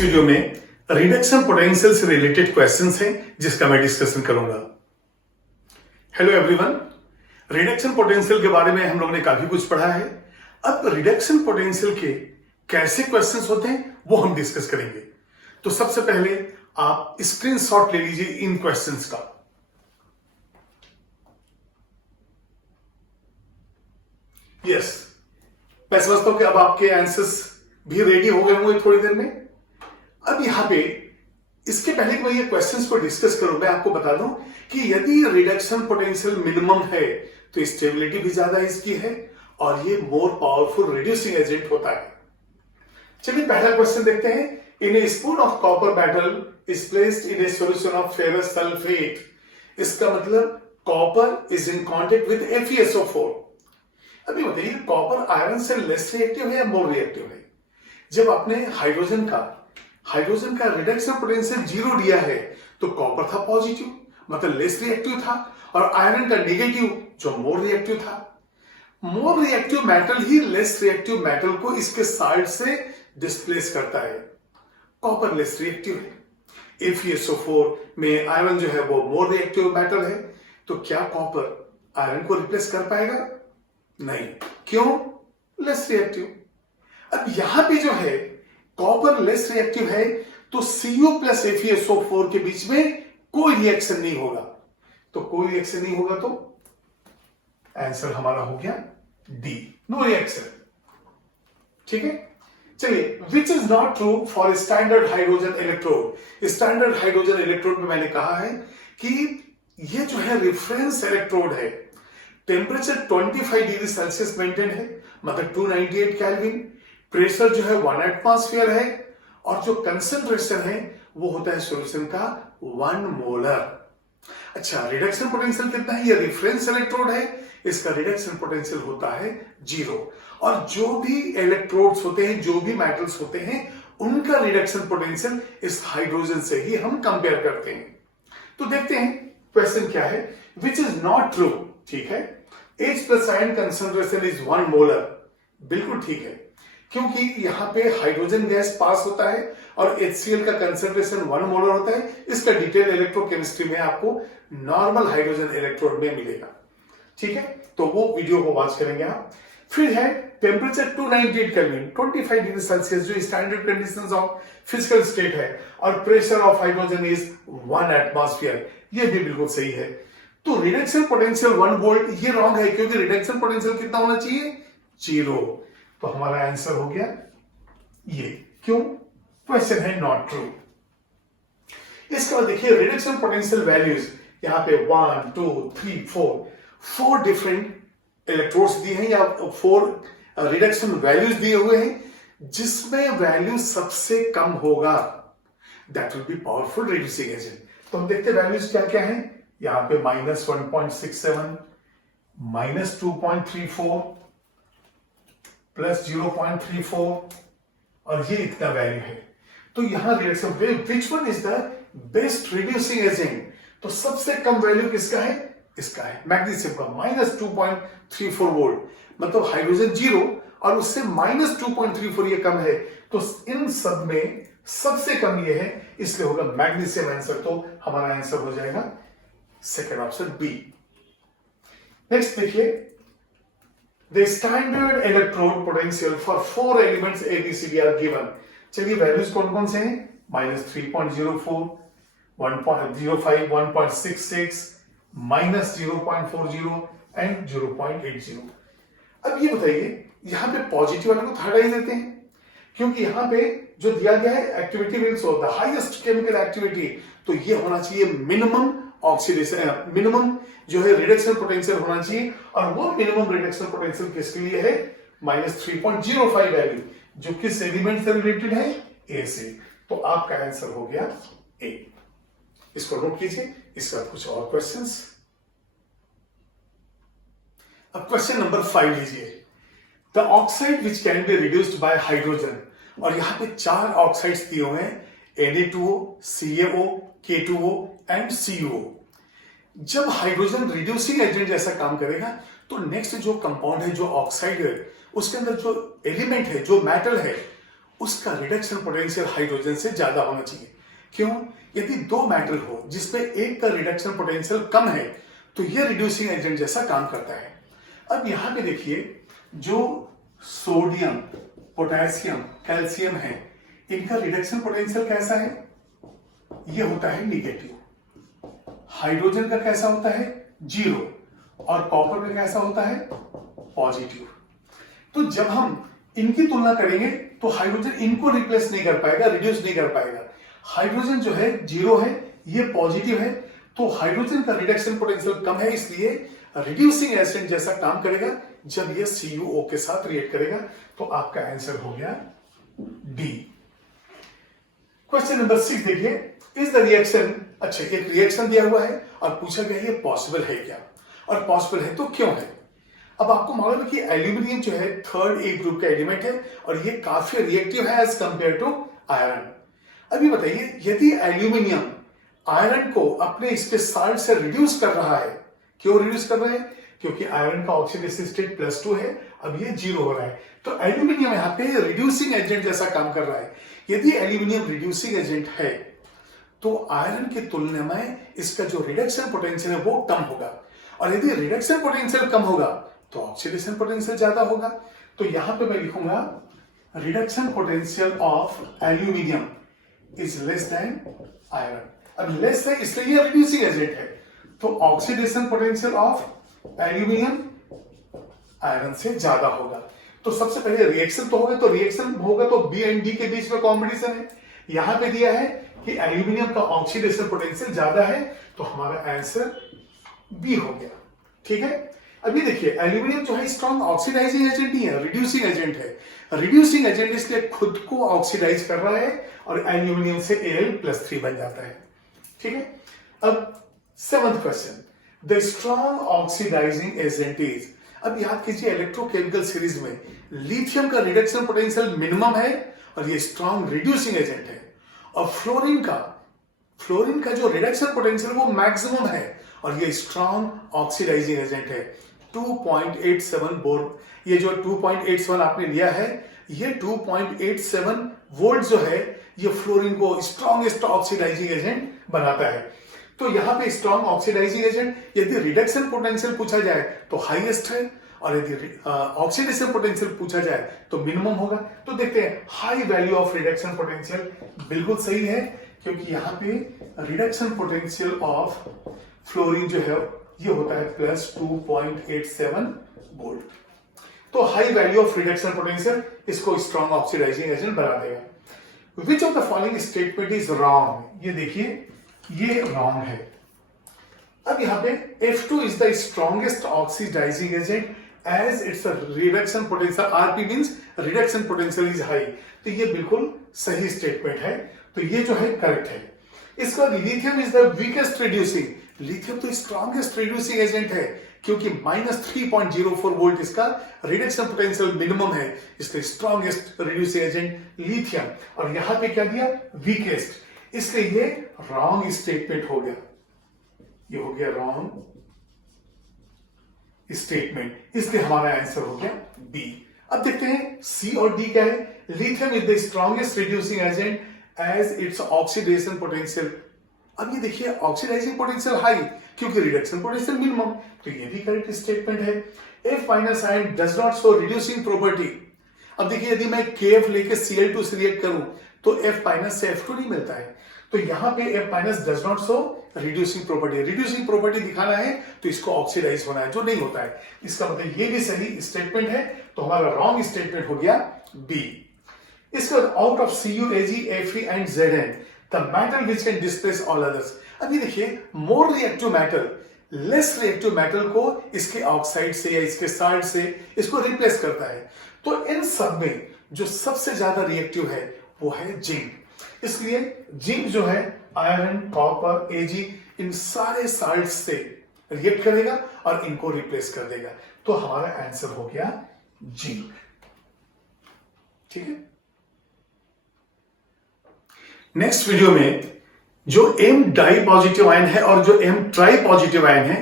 इस वीडियो में reduction potential से रिलेटेड क्वेश्चंस हैं जिसका मैं डिस्कशन करूंगा। हेलो एवरीवन, रिडक्शन पोटेंशियल के बारे में हम लोगों ने काफी कुछ पढ़ा है। अब रिडक्शन पोटेंशियल के कैसे क्वेश्चंस होते हैं वो हम डिस्कस करेंगे। तो सबसे पहले आप स्क्रीनशॉट ले लीजिए इन क्वेश्चंस का। यस, मैं समझता हूं कि अब आपके आंसर्स भी रेडी हो गए होंगे थोड़ी देर में। अब यहां पे इसके पहले कि मैं ये क्वेश्चंस को डिस्कस करूं, मैं आपको बता दूं कि यदि रिडक्शन पोटेंशियल मिनिमम है तो स्टेबिलिटी भी ज्यादा इसकी है और ये मोर पावरफुल रिड्यूसिंग एजेंट होता है। चलिए पहला क्वेश्चन देखते हैं। In a spoon of copper metal is placed in a solution of ferrous sulphate. इसका मतलब copper is in contact with FeSO4। अभी बताइए, कॉपर आयरन से लेस रिएक्टिव है या मोर रिएक्टिव है? जब आपने हाइड्रोजन का रिडक्शन पोटेंशियल 0 दिया है तो कॉपर था पॉजिटिव, मतलब लेस रिएक्टिव था, और आयरन का नेगेटिव जो मोर रिएक्टिव था। मोर रिएक्टिव मेटल ही लेस रिएक्टिव मेटल को इसके साइड से डिस्प्लेस करता है। कॉपर लेस रिएक्टिव है। FeSO4 में आयरन जो है वो मोर रिएक्टिव मेटल है, तो क्या कॉपर आयरन को रिप्लेस कर पाएगा? नहीं। क्यों? Less reactive. अब यहां पे जो है कॉपर लेस रिएक्टिव है तो Cu प्लस FeSO4 के बीच में कोई रिएक्शन नहीं होगा। तो कोई रिएक्शन नहीं होगा तो आंसर हमारा हो गया डी, नो रिएक्शन। ठीक है, चलिए, which is not true for standard hydrogen electrode. Standard hydrogen electrode में मैंने कहा है कि ये जो है रेफरेंस इलेक्ट्रोड है, टेम्परेचर 25 डिग्री सेल्सियस मेंटेन है, मतलब 298 केल्विन। प्रेशर जो है 1 एटमॉस्फेयर है और जो कंसंट्रेशन है वो होता है सॉल्यूशन का 1 मोलर। अच्छा, रिडक्शन पोटेंशियल कितना है? ये रेफरेंस इलेक्ट्रोड है, इसका रिडक्शन पोटेंशियल होता है 0। और जो भी इलेक्ट्रोड्स होते हैं, जो भी मेटल्स होते हैं, उनका रिडक्शन पोटेंशियल इस हाइड्रोजन से ही हम कंपेयर करते हैं। तो देखते हैं क्वेश्चन क्या है। Which is not true. ठीक है, H plus ion concentration is 1 molar. बिल्कुल ठीक है, क्योंकि यहां पे हाइड्रोजन गैस पास होता है और HCl का कंसंट्रेशन 1 मोलर होता है। इसका डिटेल इलेक्ट्रोकेमिस्ट्री में आपको नॉर्मल हाइड्रोजन इलेक्ट्रोड में मिलेगा। ठीक है, तो वो वीडियो को वॉच करेंगे आप। फिर है टेम्परेचर 298 केल्विन, 25 डिग्री सेल्सियस, जो standard conditions of physical state है, और pressure of hydrogen is 1 atmosphere. ये भी बिल्कुल सही है। तो रिडक्शन पोटेंशियल 1 वोल्ट, ये रॉन्ग है, क्योंकि रिडक्शन पोटेंशियल कितना होना चाहिए? 0। तो हमारा आंसर हो गया ये। क्यों? क्वेश्चन है नॉट ट्रू। इसके बाद देखिए रिडक्शन पोटेंशियल वैल्यूज, यहां पे 1 2 3 4 डिफरेंट इलेक्ट्रोड्स दिए हैं या 4 रिडक्शन वैल्यूज दिए हुए हैं, जिसमें वैल्यू सबसे कम होगा that will be powerful reducing agent. तो हम देखते हैं वैल्यूज क्या क्या है। यहां पे -1.67, -2.34, प्लस 0.34, और ये इतना वैल्यू है। तो यहां reduction which one is the best reducing agent? तो सबसे कम वैल्यू किसका है? इसका है, मैग्नीशियम का, -2.34 वोल्ट। मतलब हाइड्रोजन 0 और उससे -2.34 ये कम है। तो इन सब में सबसे कम ये है, इसलिए होगा मैग्नीशियम आंसर। तो हमारा आंसर हो जाएगा सेकेंड ऑप्शन बी। नेक्स्ट देखिए, The standard electrode potential for 4 elements ABCD are given. चलिए वैल्यूज कौन कौन से हैं? -3.04, 1.05, 1.66, -0.40 एंड 0.80। अब ये बताइए, यहां पे पॉजिटिव वाले को तो हटा ही देते हैं, क्योंकि यहां पे जो दिया गया है activity means the highest chemical activity, तो ये होना चाहिए मिनिमम ऑक्सीडेशन, मिनिमम जो है रिडक्शन पोटेंशियल होना चाहिए। और वो मिनिमम रिडक्शन पोटेंशियल किसके लिए है? -3.05 वैल्यू, जो किस एलिमेंट से रिलेटेड है? ए से। तो आपका आंसर हो गया ए। इसको नोट कीजिए। इसके बाद कुछ और क्वेश्चंस। अब क्वेश्चन नंबर 5 लीजिए। The oxide which can be reduced by hydrogen, और यहां पे 4 ऑक्साइड्स दिए हुए हैं, Na2O, CaO, K2O and CuO। जब हाइड्रोजन रिड्यूसिंग एजेंट जैसा काम करेगा तो नेक्स्ट जो कंपाउंड है, जो ऑक्साइड है, उसके अंदर जो एलिमेंट है, जो मेटल है, उसका रिडक्शन पोटेंशियल हाइड्रोजन से ज्यादा होना चाहिए। क्यों? यदि दो मेटल हो जिसमें एक का रिडक्शन पोटेंशियल कम है तो यह रिड्यूसिंग एजेंट जैसा काम करता है। अब यहां पे देखिए, जो सोडियम, पोटेशियम, कैल्शियम है, इनका रिडक्शन पोटेंशियल कैसा है? यह होता है निगेटिव। हाइड्रोजन का कैसा होता है? 0। और कॉपर का कैसा होता है? पॉजिटिव। तो जब हम इनकी तुलना करेंगे तो हाइड्रोजन इनको रिप्लेस नहीं कर पाएगा, रिड्यूस नहीं कर पाएगा। हाइड्रोजन जो है 0 है, ये पॉजिटिव है, तो हाइड्रोजन का रिडक्शन पोटेंशियल कम है, इसलिए रिड्यूसिंग एजेंट जैसा काम करेगा जब ये CuO के साथ रिएक्ट करेगा। तो आपका आंसर हो गया डी। क्वेश्चन नंबर 6 देखिए, इज द रिएक्शन, अच्छा एक रिएक्शन दिया हुआ है और पूछा गया ये पॉसिबल है क्या, और पॉसिबल है तो क्यों है। अब आपको मालूम है कि एल्यूमिनियम जो है 3rd A ग्रुप का एलिमेंट है और ये काफी रिएक्टिव है एज कंपेयर टू आयरन। अभी बताइए, यदि एल्यूमिनियम आयरन को अपने इसके साल्ट से रिड्यूस कर रहा है, क्यों रिड्यूस कर रहा है? क्योंकि आयरन का ऑक्सीडेशन स्टेट +2 है, अब ये 0 हो रहा है, तो एल्यूमिनियम यहां पे रिड्यूसिंग एजेंट जैसा काम कर रहा है। यदि एल्यूमिनियम रिड्यूसिंग एजेंट है तो आयरन की तुलना में इसका जो रिडक्शन पोटेंशियल है वो कम होगा, और यदि रिडक्शन पोटेंशियल कम होगा तो ऑक्सीडेशन पोटेंशियल ज्यादा होगा। तो यहां पे मैं लिखूंगा reduction potential of aluminium is less than iron. अब लेस है इसलिए ये रिड्यूसिंग एजेंट है, तो oxidation potential of aluminium iron से ज्यादा होगा। तो सबसे पहले रिएक्शन तो होगा, तो रिएक्शन होगा तो बी एंड डी के बीच में कॉम्बिनेशन है। यहां पे दिया है कि एल्यूमिनियम का ऑक्सीडेशन पोटेंशियल ज्यादा है, तो हमारा आंसर बी हो गया। ठीक है, अभी देखिए एल्यूमिनियम जो है स्ट्रॉन्ग ऑक्सीडाइजिंग एजेंट ही है, रिड्यूसिंग एजेंट है। रिड्यूसिंग एजेंट इसलिए खुद को ऑक्सीडाइज कर रहा है और एल्यूमिनियम से Al+3 बन जाता है। ठीक है, अब 7th question, the strong oxidising agent is. अब याद कीजिए इलेक्ट्रोकेमिकल सीरीज में लिथियम का रिडक्शन पोटेंशियल मिनिमम है और ये स्ट्रॉन्ग रिड्यूसिंग एजेंट है, और फ्लोरीन का जो रिडक्शन पोटेंशियल वो मैक्सिमम है और ये स्ट्रॉन्ग ऑक्सीडाइजिंग एजेंट है। 2.87 बोर, ये जो 2.87 आपने लिया है, ये 2.87 वोल्ट जो है ये फ्लोरीन को स्ट्रॉन्गेस्ट ऑक्सीडाइजिंग एजेंट बनाता है। तो यहां पे स्ट्रॉन्ग ऑक्सीडाइजिंग एजेंट, यदि रिडक्शन पोटेंशियल पूछा जाए तो हाईएस्ट है, और यदि ऑक्सीडेशन पोटेंशियल पूछा जाए तो मिनिमम होगा। तो देखते हैं, high value of reduction potential बिल्कुल सही है, क्योंकि यहां पे रिडक्शन पोटेंशियल ऑफ फ्लोरीन जो है ये होता है +2.87 वोल्ट। तो high value of reduction potential इसको स्ट्रॉन्ग ऑक्सीडाइजिंग एजेंट बना देगा। Which of the following statement is wrong? ये देखिए, ये रॉन्ग है। अब यहां पे F2 is the strongest oxidising agent as its reduction potential, RP means reduction potential is high. तो ये बिल्कुल सही स्टेटमेंट है, तो ये जो है करेक्ट है। इसका lithium is the weakest reducing, lithium तो स्ट्रॉन्गेस्ट रिड्यूसिंग एजेंट है, क्योंकि -3.04 वोल्ट इसका रिडक्शन पोटेंशियल मिनिमम है, इसलिए स्ट्रॉन्गेस्ट रिड्यूसिंग एजेंट लिथियम। और यहां पे क्या दिया? वीकेस्ट, इसलिए ये रॉन्ग स्टेटमेंट हो गया, ये हो गया रॉन्ग स्टेटमेंट, इसलिए हमारा आंसर हो गया बी। अब देखते हैं सी और डी क्या है। Lithium is the strongest reducing agent as its oxidation potential. अब ये देखिए ऑक्सीडाइजिंग पोटेंशियल हाई, क्योंकि रिडक्शन पोटेंशियल मिनिमम, तो ये भी करेक्ट स्टेटमेंट है। F- ion does not show reducing property. अब देखिए यदि मैं KF लेके Cl2 से रिएक्ट करूं तो F- से F2 नहीं मिलता है, तो यहां पे F- does not show reducing property. Reducing property दिखाना है तो इसको ऑक्सीडाइज होना है, जो नहीं होता है। इसका मतलब ये भी सही स्टेटमेंट है, तो हमारा रॉन्ग स्टेटमेंट हो गया बी। इसके बाद out of Cu, Ag, Fe and Zn the metal which can displace all others. अभी देखिए more reactive metal less reactive metal को इसके ऑक्साइड से या इसके साल्ट से इसको रिप्लेस करता है। तो इन सब में जो सबसे ज्यादा रिएक्टिव है वो है जिंक, इसलिए जिंक जो है आयरन, कॉपर, Ag इन सारे साल्ट से रिएक्ट करेगा और इनको रिप्लेस कर देगा। तो हमारा आंसर हो गया जिंक। ठीक है, नेक्स्ट वीडियो में जो M डाई पॉजिटिव आयन है और जो M ट्राई पॉजिटिव आयन है,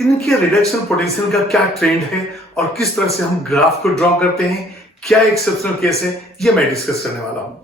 इनके रिडक्शन पोटेंशियल का क्या ट्रेंड है और किस तरह से हम ग्राफ को ड्रॉ करते हैं, क्या एक्सेप्शनल केस है, ये मैं डिस्कस करने वाला हूं।